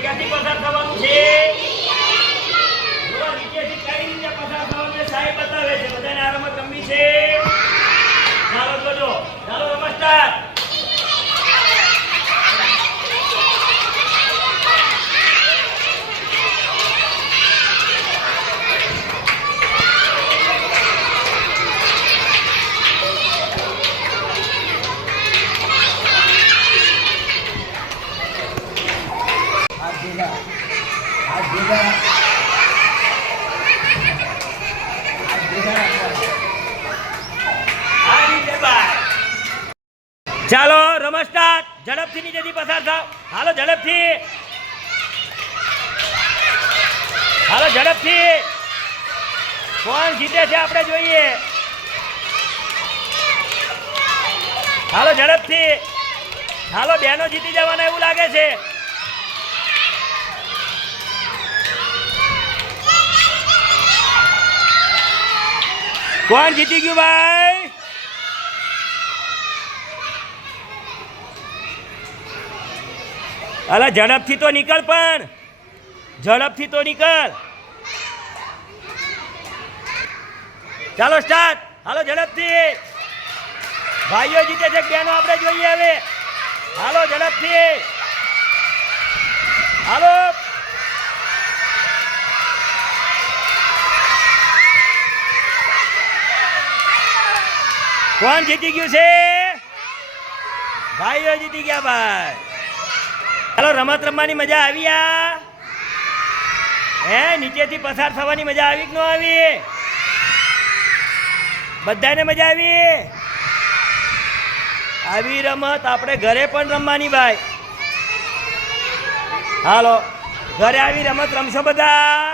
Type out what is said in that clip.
ક્યાંથી પસાર થવાનું છે? જો નીચેથી કઈ રીતે પસાર થવાનું સાહેબ બતાવે છે. બધાને આ રમત રમવી છે? ચાલો જોજો. ચાલો નમસ્કાર. ચાલો રમત સ્ટાર્ટ. ઝડપથી નીચેથી પસાર થાવ. હાલો ઝડપથી. હાલો ઝડપથી. કોણ જીતે છે આપણે જોઈએ. હાલો ઝડપથી. હાલો બેનો જીતી જવાના એવું લાગે છે. કોણ જીતી ગયું ભાઈ? અલા ઝડપથી તો નીકળ, પણ ઝડપથી તો નીકળ. ચાલો સ્ટાર્ટ. હાલો ઝડપથી. ભાઈઓ જીતે છે બહેનો આપણે જોઈએ હવે. હાલો ઝડપથી. હાલો. કોણ જીતી ગયું છે? ભાઈઓ જીતી ગયા ભાઈ. ચાલો રમત રમવાની મજા આવી? આ હે નીચેથી પસાર થવાની મજા આવી કે ન આવી? બધાને મજા આવી? આવી રમત આપણે ઘરે પણ રમવાની ભાઈ. હાલો ઘરે આવી રમત રમશો બધા?